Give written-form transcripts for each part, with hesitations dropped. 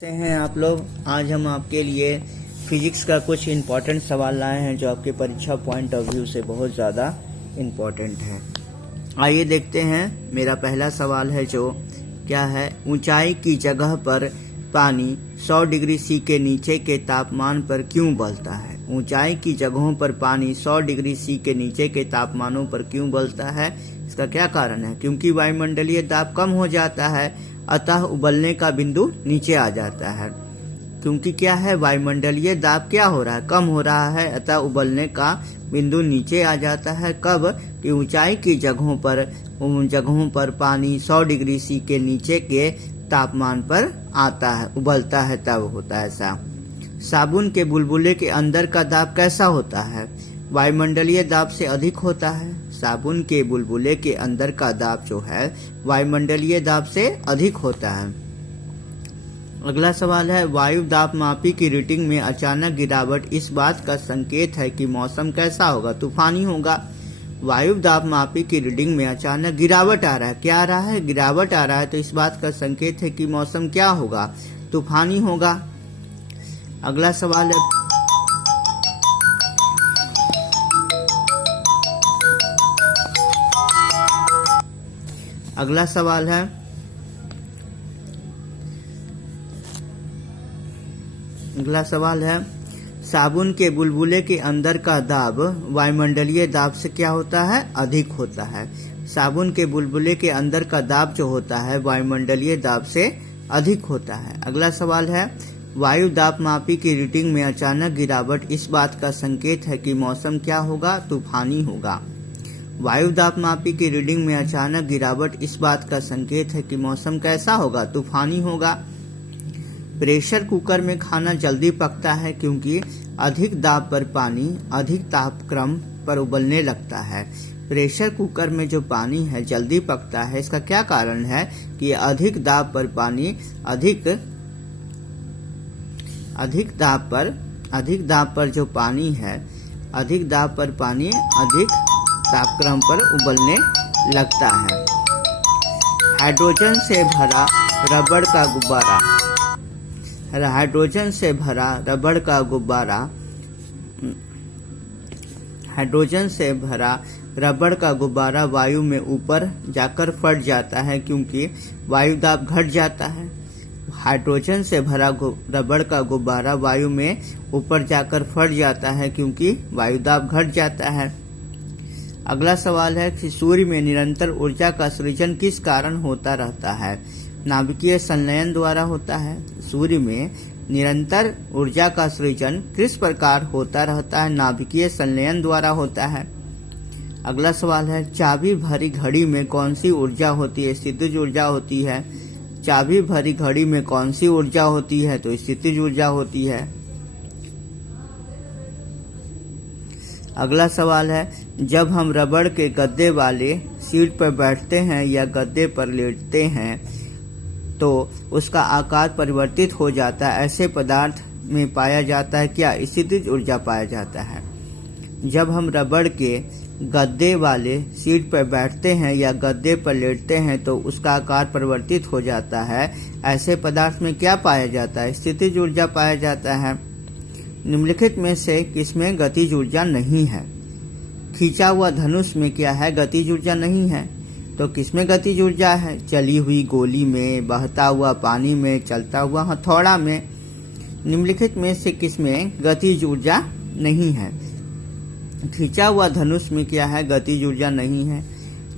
कैसे हैं आप लोग। आज हम आपके लिए फिजिक्स का कुछ इम्पोर्टेंट सवाल लाए हैं जो आपके परीक्षा पॉइंट ऑफ व्यू से बहुत ज़्यादा इम्पोर्टेंट है। आइए देखते हैं। मेरा पहला सवाल है जो क्या है, ऊंचाई की जगह पर पानी 100 डिग्री सी के नीचे के तापमान पर क्यों उबलता है। ऊंचाई की जगहों पर पानी 100 डिग्री सी के नीचे के तापमानों पर क्यों उबलता है, इसका क्या कारण है। क्योंकि वायुमंडलीय दाब कम हो जाता है, अतः उबलने का बिंदु नीचे आ जाता है। क्योंकि क्या है, वायुमंडलीय दाब क्या हो रहा है, कम हो रहा है, अतः उबलने का बिंदु नीचे आ जाता है। कब कि ऊंचाई की जगहों पर उन जगहों पर पानी 100 डिग्री सी के नीचे के तापमान पर आता है, उबलता है, तब होता है ऐसा। साबुन के बुलबुले के अंदर का दाब कैसा होता है, वायुमंडलीय दाब से अधिक होता है। साबुन के बुलबुले के अंदर का दाब जो है वायुमंडलीय दाब से अधिक होता है। अगला सवाल है, वायु दाब मापी की रीडिंग में अचानक गिरावट इस बात का संकेत है कि मौसम कैसा होगा, तूफानी होगा। वायु दाब मापी की रीडिंग में अचानक गिरावट आ रहा है, क्या आ रहा है, गिरावट आ रहा है, तो इस बात का संकेत है कि मौसम क्या होगा, तूफानी होगा। अगला सवाल है, अगला सवाल है, साबुन के बुलबुले के अंदर का दाब वायुमंडलीय दाब से क्या होता है, अधिक होता है। साबुन के बुलबुले के अंदर का दाब जो होता है वायुमंडलीय दाब से अधिक होता है। अगला सवाल है, वायु दाब मापी की रीडिंग में अचानक गिरावट इस बात का संकेत है कि मौसम क्या होगा, तूफानी होगा। वायु दाब मापी की रीडिंग में अचानक गिरावट इस बात का संकेत है कि मौसम कैसा होगा, तूफानी होगा। प्रेशर कुकर में खाना जल्दी पकता है क्योंकि अधिक दाब पर पानी अधिक तापक्रम पर उबलने लगता है। प्रेशर कुकर में जो पानी है जल्दी पकता है, इसका क्या कारण है कि अधिक दाब पर पानी अधिक दाब पर जो पानी है, अधिक दाब पर पानी अधिक तापक्रम पर उबलने लगता है। हाइड्रोजन से भरा रबड़ का गुब्बारा, हाइड्रोजन से भरा रबड़ का गुब्बारा वायु में ऊपर जाकर फट जाता है क्योंकि वायु दाब घट जाता है। हाइड्रोजन से भरा रबड़ का गुब्बारा वायु में ऊपर जाकर फट जाता है क्योंकि वायु दाब घट जाता है। अगला सवाल है कि सूर्य में निरंतर ऊर्जा का सृजन किस कारण होता रहता है, नाभिकीय संलयन द्वारा होता है। सूर्य में निरंतर ऊर्जा का सृजन किस प्रकार होता रहता है, नाभिकीय संलयन द्वारा होता है। अगला सवाल है, चाबी भरी घड़ी में कौन सी ऊर्जा होती है, स्थितिज ऊर्जा होती है। चाबी भरी घड़ी में कौन सी ऊर्जा होती है, तो स्थितिज ऊर्जा होती है। अगला सवाल है, जब हम रबड़ के गद्दे वाले सीट पर बैठते हैं या गद्दे पर लेटते हैं तो उसका आकार परिवर्तित हो जाता है, ऐसे पदार्थ में पाया जाता है क्या, स्थितिज ऊर्जा पाया जाता है। जब हम रबड़ के गद्दे वाले सीट पर बैठते हैं या गद्दे पर लेटते हैं तो उसका आकार परिवर्तित हो जाता है, ऐसे पदार्थ में क्या पाया जाता है, स्थितिज ऊर्जा पाया जाता है। निम्नलिखित में से किसमें गतिज ऊर्जा नहीं है। खींचा हुआ धनुष में क्या है, गतिज ऊर्जा नहीं है, तो किसमें गतिज ऊर्जा है, चली हुई गोली में, बहता हुआ पानी में, चलता हुआ हथौड़ा में। निम्नलिखित में से किसमें गतिज ऊर्जा नहीं है। खींचा हुआ धनुष में क्या है, गतिज ऊर्जा नहीं है।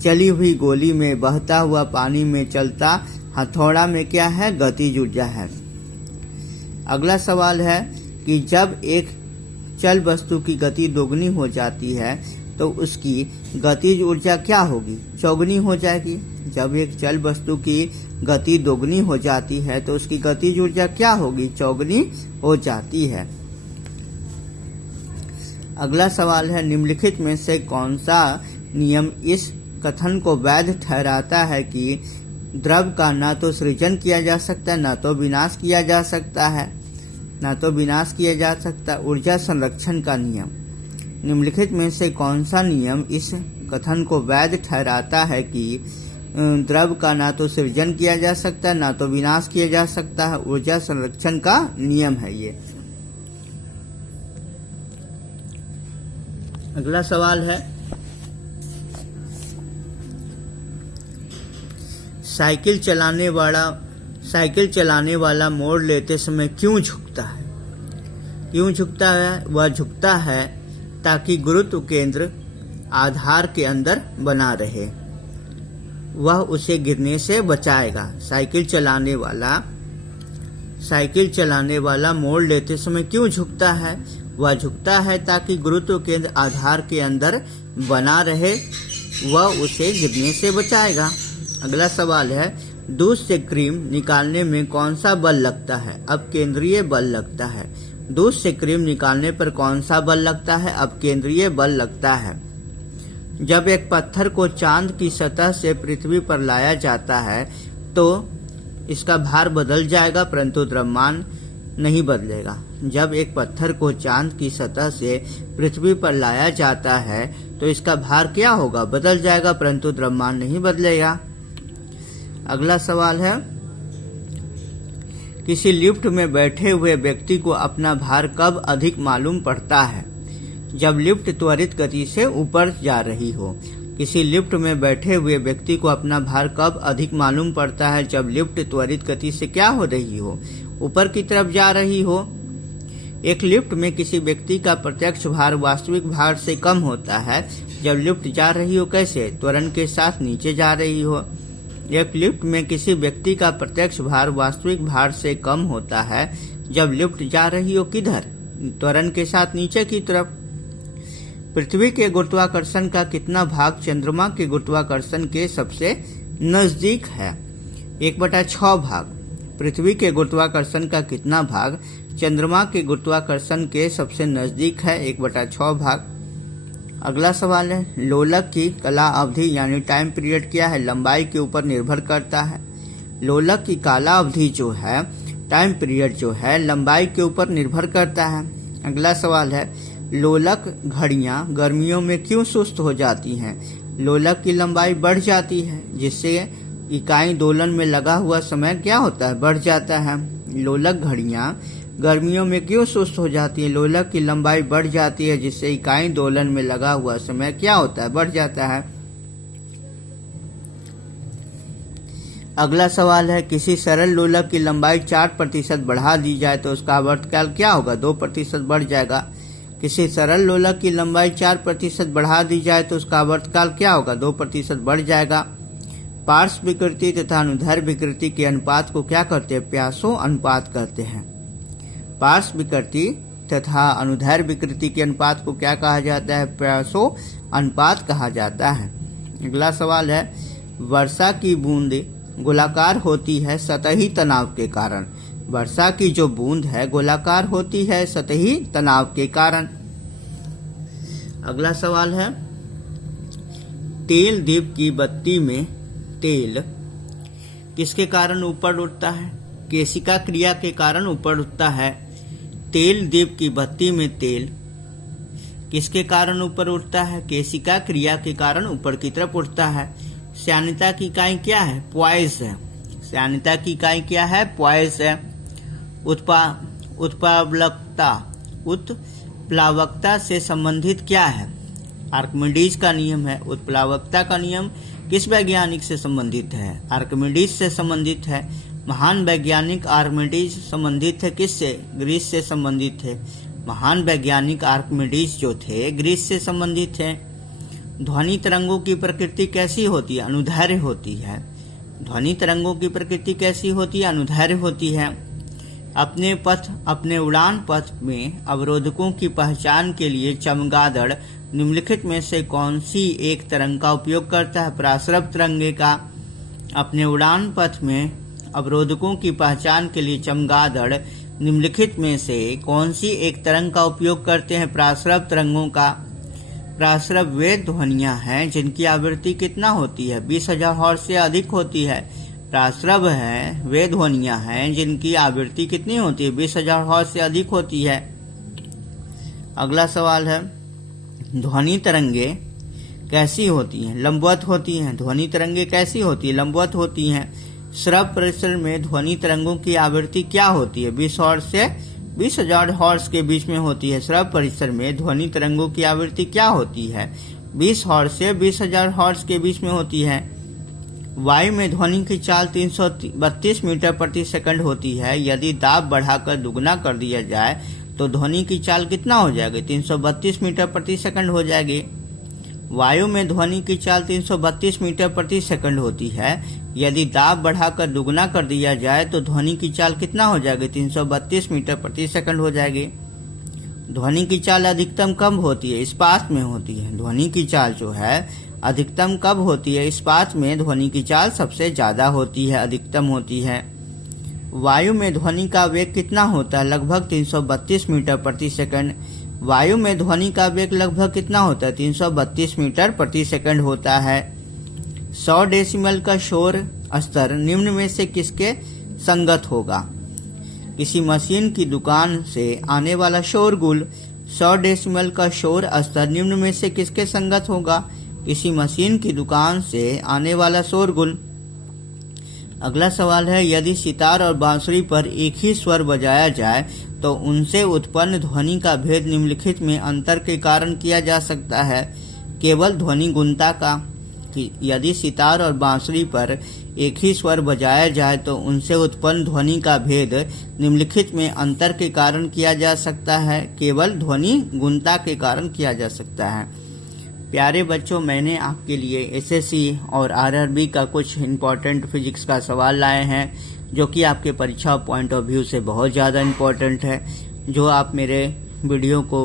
चली हुई गोली में, बहता हुआ पानी में, चलता हथौड़ा में क्या है, गतिज ऊर्जा है। अगला सवाल है कि जब एक चल वस्तु की गति दोगुनी हो जाती है तो उसकी गतिज ऊर्जा क्या होगी, चौगुनी हो जाएगी। जब एक चल वस्तु की गति दोगुनी हो जाती है तो उसकी गतिज ऊर्जा क्या होगी, चौगुनी हो जाती है। अगला सवाल है, निम्नलिखित में से कौन सा नियम इस कथन को वैध ठहराता है कि द्रव का न तो सृजन किया जा सकता है, न तो विनाश किया जा सकता है, ऊर्जा संरक्षण का नियम। निम्नलिखित में से कौन सा नियम इस कथन को वैध ठहराता है कि द्रव का ना तो सृजन किया जा सकता है ना तो विनाश किया जा सकता है। ऊर्जा संरक्षण का नियम है ये। अगला सवाल है, साइकिल चलाने वाला मोड़ लेते समय क्यों झुकता है? क्यों झुकता है? वह झुकता है ताकि गुरुत्व केंद्र आधार के अंदर बना रहे, वह उसे गिरने से बचाएगा। साइकिल चलाने वाला मोड़ लेते समय क्यों झुकता है? वह झुकता है ताकि गुरुत्व केंद्र आधार के अंदर बना रहे, वह उसे गिरने से बचाएगा। अगला सवाल है, दूध से क्रीम निकालने में कौन सा बल लगता है? अब केंद्रीय बल लगता है। दूध से क्रीम निकालने पर कौन सा बल लगता है? अब केंद्रीय बल लगता है। जब एक पत्थर को चांद की सतह से पृथ्वी पर लाया जाता है तो इसका भार बदल जाएगा, परंतु द्रव्यमान नहीं बदलेगा। जब एक पत्थर को चांद की सतह से पृथ्वी पर लाया जाता है तो इसका भार क्या होगा? बदल जाएगा, परंतु द्रव्यमान नहीं बदलेगा। अगला सवाल है, किसी लिफ्ट में बैठे हुए व्यक्ति को अपना भार कब अधिक मालूम पड़ता है? जब लिफ्ट त्वरित गति से ऊपर जा रही हो। किसी लिफ्ट में बैठे हुए व्यक्ति को अपना भार कब अधिक मालूम पड़ता है? जब लिफ्ट त्वरित गति से क्या हो रही हो? ऊपर की तरफ जा रही हो। एक लिफ्ट में किसी व्यक्ति का प्रत्यक्ष भार वास्तविक भार से कम होता है जब लिफ्ट जा रही हो। कैसे? त्वरण के साथ नीचे जा रही हो। एक लिफ्ट में किसी व्यक्ति का प्रत्यक्ष भार वास्तविक भार से कम होता है जब लिफ्ट जा रही हो। किधर? त्वरण के साथ नीचे की तरफ। पृथ्वी के गुरुत्वाकर्षण का कितना भाग चंद्रमा के गुरुत्वाकर्षण के सबसे नजदीक है? 1/6 भाग। पृथ्वी के गुरुत्वाकर्षण का कितना भाग चंद्रमा के गुरुत्वाकर्षण के सबसे नजदीक है? 1/6 भाग। अगला सवाल है, लोलक की कला अवधि यानी टाइम पीरियड क्या है? लंबाई के ऊपर निर्भर करता है। लोलक की काला अवधि जो है, टाइम पीरियड जो है, लंबाई के ऊपर निर्भर करता है। अगला सवाल है, लोलक घड़ियां गर्मियों में क्यों सुस्त हो जाती हैं? लोलक की लंबाई बढ़ जाती है जिससे इकाई दोलन में लगा हुआ समय क्या होता है? बढ़ जाता है। लोलक घड़ियां गर्मियों में क्यों सुस्त हो जाती है? लोलक की लंबाई बढ़ जाती है जिससे इकाई दोलन में लगा हुआ समय क्या होता है? बढ़ जाता है। अगला सवाल है, किसी सरल लोलक की लंबाई 4% बढ़ा दी जाए तो उसका आवर्तकाल क्या होगा? 2% बढ़ जाएगा। किसी सरल लोलक की लंबाई 4% बढ़ा दी जाए तो उसका आवर्तकाल क्या होगा? 2% बढ़ जाएगा। पार्श्व विकृति तथा अनुदैर्ध्य विकृति के अनुपात को क्या कहते हैं? प्यासो अनुपात कहते हैं। पार्श्व विकृति तथा अनुदैर्ध्य विकृति के अनुपात को क्या कहा जाता है? प्यासो अनुपात कहा जाता है। अगला सवाल है, वर्षा की बूंद गोलाकार होती है सतही तनाव के कारण। वर्षा की जो बूंद है गोलाकार होती है सतही तनाव के कारण। अगला सवाल है, तेल दीप की बत्ती में तेल किसके कारण ऊपर उठता है? केशिका क्रिया के कारण ऊपर उठता है। तेल दीप की बत्ती में तेल किसके कारण ऊपर उठता है? केशिका क्रिया के कारण ऊपर की तरफ उठता है। श्यानता की इकाई क्या है? पॉइस है। श्यानता की इकाई क्या है? पॉइस है। उत्प्लावकता से संबंधित क्या है? आर्किमिडीज का नियम है। उत्प्लावकता का नियम किस वैज्ञानिक से संबंधित है? आर्किमिडीज से संबंधित है। महान वैज्ञानिक आर्किमिडीज संबंधित है किससे? ग्रीस से संबंधित है। महान वैज्ञानिक आर्किमिडीज जो थे ग्रीस से संबंधित है। ध्वनि तरंगों की प्रकृति कैसी होती है? अनुदैर्ध्य होती है। ध्वनि तरंगों की प्रकृति कैसी होती है? अनुदैर्ध्य होती है। अपने उड़ान पथ में अवरोधकों की पहचान के लिए चमगादड़ निम्नलिखित में से कौन सी एक तरंग का उपयोग करता है? प्रासरव तरंगे का। अपने उड़ान पथ में अवरोधकों की पहचान के लिए चमगादड़ निम्नलिखित में से कौन सी एक तरंग का उपयोग करते हैं? प्रासरव तरंगों का। प्रासरव वे ध्वनियां हैं जिनकी आवृत्ति कितना होती है? 20,000 हर्ट्ज से अधिक होती है। प्रासरव है वे ध्वनियां हैं जिनकी आवृत्ति कितनी होती है? 20,000 हर्ट्ज से अधिक होती है। अगला सवाल है, ध्वनि तरंगे कैसी होती हैं? लंबवत होती हैं। ध्वनि तरंगे कैसी होती है? लंबवत होती हैं। श्रव्य परिसर में ध्वनि तरंगों की आवृत्ति क्या होती है? 20 हर्ट्ज से 20,000 हर्ट्ज के बीच में होती है। श्रव्य परिसर में ध्वनि तरंगों की आवृत्ति क्या होती है? 20 हर्ट्ज से 20,000 हर्ट्ज के बीच में होती है। वायु में ध्वनि की चाल 332 मीटर प्रति सेकंड होती है। यदि दाब बढ़ाकर दुगना कर दिया जाए तो ध्वनि की चाल कितना हो जाएगी? 332 मीटर प्रति सेकंड हो जाएगी। वायु में ध्वनि की चाल 332 मीटर प्रति सेकंड होती है। यदि दाब बढ़ाकर दुगना कर दिया जाए तो ध्वनि की चाल कितना हो जाएगी? 332 मीटर प्रति सेकंड हो जाएगी। ध्वनि की चाल अधिकतम कब होती है? इस्पात में होती है। ध्वनि की चाल जो है अधिकतम कब होती है? इस्पात में ध्वनि की चाल सबसे ज्यादा होती है, अधिकतम होती है। वायु में ध्वनि का वेग कितना होता है? लगभग 332 मीटर प्रति सेकंड। वायु में ध्वनि का वेग लगभग कितना होता है? 332 मीटर प्रति सेकंड होता है। 100 डेसिमल का शोर स्तर निम्न में से किसके संगत होगा? किसी मशीन की दुकान से आने वाला शोरगुल 100 डेसिमल का शोर स्तर निम्न में से किसके संगत होगा? किसी मशीन की दुकान से आने वाला शोरगुल। अगला सवाल है, यदि सितार और बांसुरी पर एक ही स्वर बजाया जाए तो उनसे उत्पन्न ध्वनि का भेद निम्नलिखित में अंतर के कारण किया जा सकता है? केवल ध्वनि गुणता का। यदि सितार और बांसुरी पर एक ही स्वर बजाया जाए तो उनसे उत्पन्न ध्वनि का भेद निम्नलिखित में अंतर के कारण किया जा सकता है? केवल ध्वनि गुणता के कारण किया जा सकता है। प्यारे बच्चों, मैंने आपके लिए एसएससी और आरआरबी का कुछ इम्पोर्टेंट फिजिक्स का सवाल लाए हैं जो कि आपके परीक्षा पॉइंट ऑफ व्यू से बहुत ज़्यादा इम्पोर्टेंट है। जो आप मेरे वीडियो को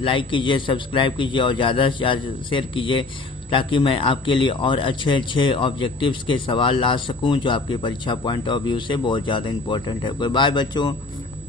लाइक कीजिए, सब्सक्राइब कीजिए और ज़्यादा से ज़्यादा शेयर कीजिए ताकि मैं आपके लिए और अच्छे अच्छे ऑब्जेक्टिव्स के सवाल ला सकूं जो आपके परीक्षा पॉइंट ऑफ व्यू से बहुत ज़्यादा इम्पोर्टेंट है। बाय बच्चों।